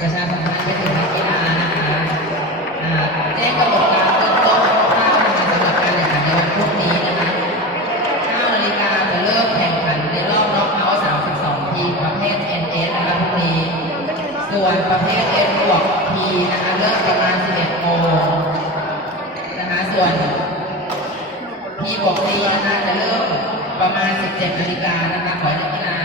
ประชาสัมพันธ์ไปถึงนักกีฬานะคะอ่าแจ้งกำหนดการเริ่มต้นคร่าวๆนะสำหรับการแข่งขันในวันพรุ่งนี้นะคะ9นาฬิกาจะเริ่มแข่งขันในรอบน็อกเอาท์32 ทีมประเภท NS นะคะพรุ่งนี้ ส่วนประเภท N บวก P นะคะเริ่มประมาณ11โมงนะคะส่วน P บวก C นะคะจะเริ่มประมาณ 17นาฬิกานะคะขอให้นักกีฬา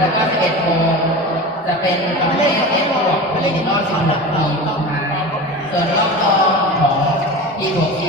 แล้วก็11โมงจะเป็นประเภท F บวก p r e l i m i n a r 16ทีมสุดท้าส่วนรอบรองของทีบวก C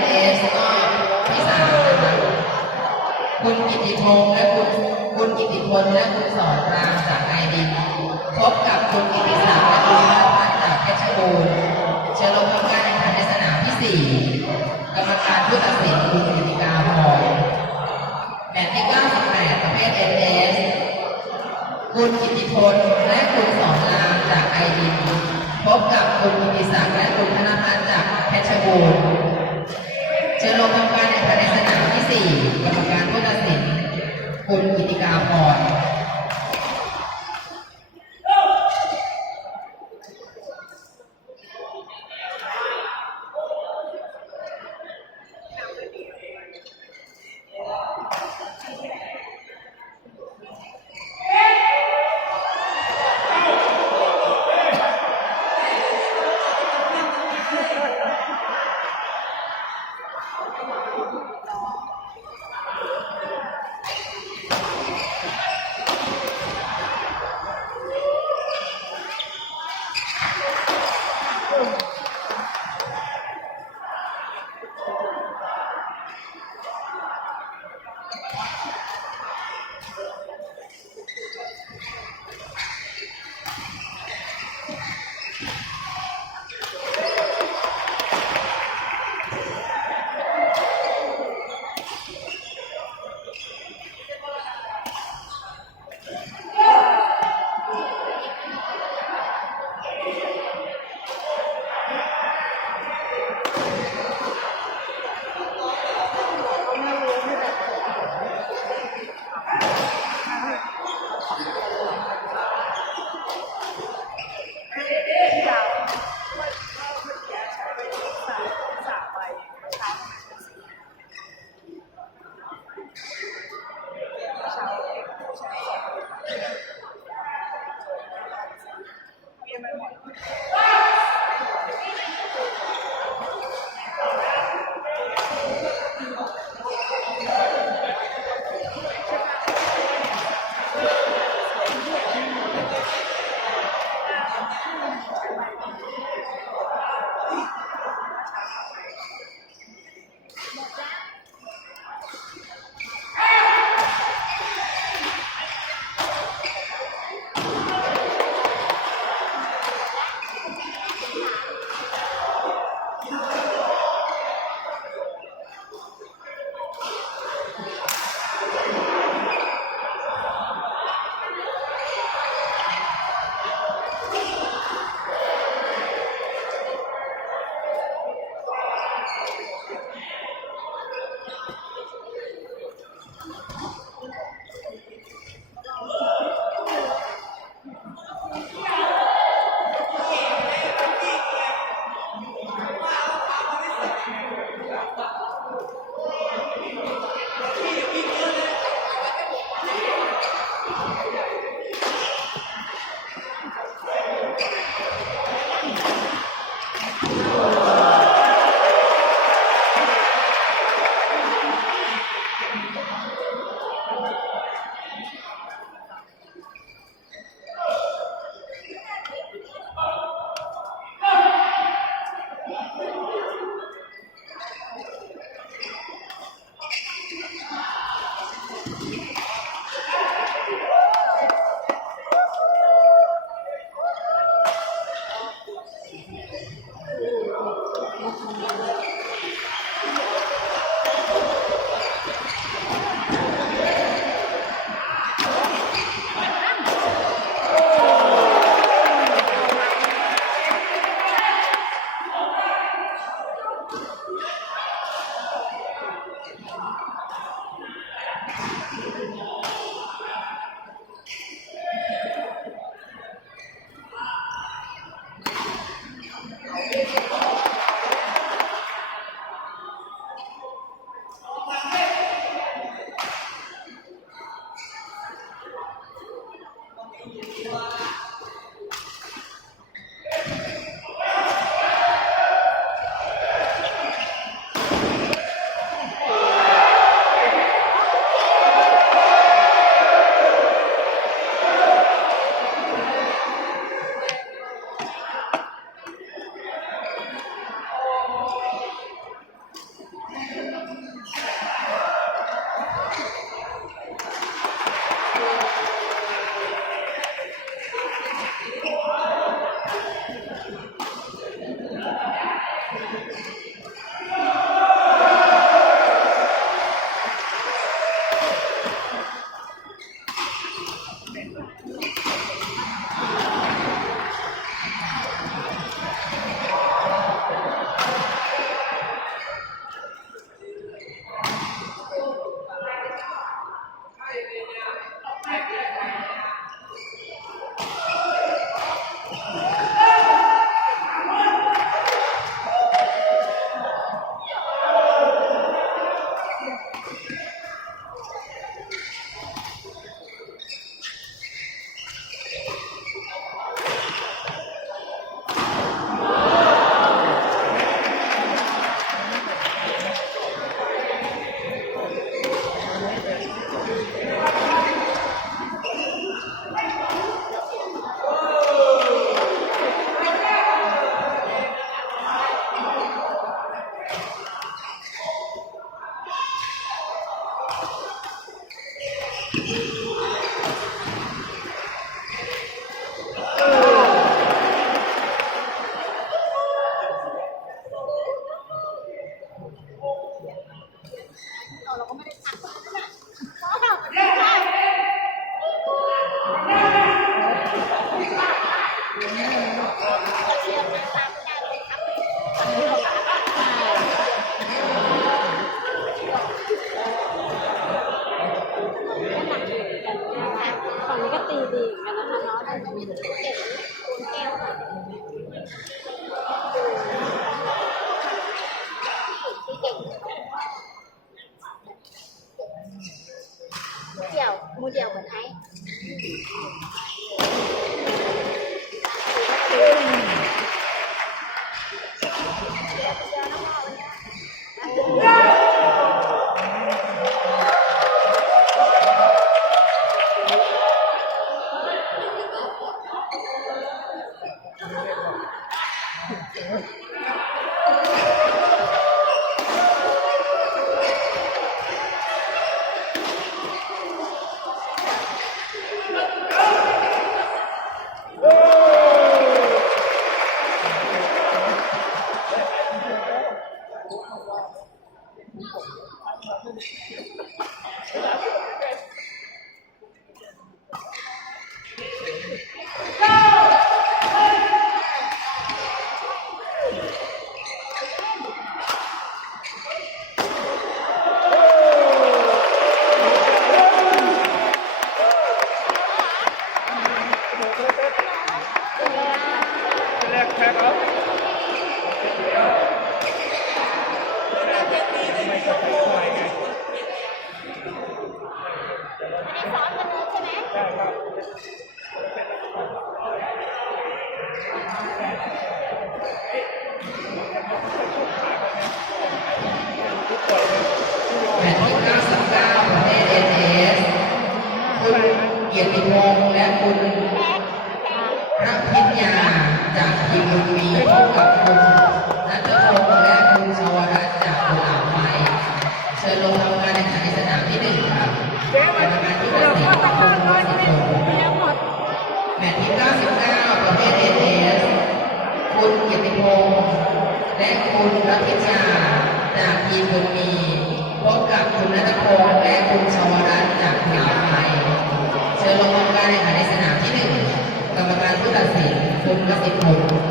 ท NS ก็ที่สามนะคุณกิติพงษ์และคุณคุณกิติพลและคุณสอนรามจากไอดีพบกับคุณกิติศักดิ์และคุณพัฒพัฒน์จากเพชรบูรณ์เชิญลงทำการแข่งขันในสนามที่4กรรมการผู้ตัดสินคุณกิติกาพรแมตช์ที่98ประเภท NS คุณกิติพลและคุณสอนรามจากไอดีพบกับคุณกิติศักดิ์และคุณธนพัฒน์จากเพชรบูรณ์ เชิญลงทำการแข่งขันในสนามที่4กรรมการผู้ตัดสินคุณกิติกาพร ไม่ แผ่นที่99ประเภท NS คุณเกียรติพงษ์และคุณพระพิญญาจากทีมบุญมีพบกับคุณนัทพงษ์และคุณชวรัตน์จากบุญอ่าวไม้เชิญลงทำการแข่งขันในสนามที่หนึ่งครับกรรมการที่ตัดสินคุณวสิทธิ์พงษ์แมตช์ที่99ประเภท NS คุณเกียรติพงษ์และคุณรัตยาจากทีมบุญมี พบกับคุณนัทพงษ์และคุณชวรัตน์จากทีมไทยเชิญลงทำการแข่งขันในสนามที่หนึ่งกรรมการผู้ตัดสินคุณวสิทธิ์พงษ์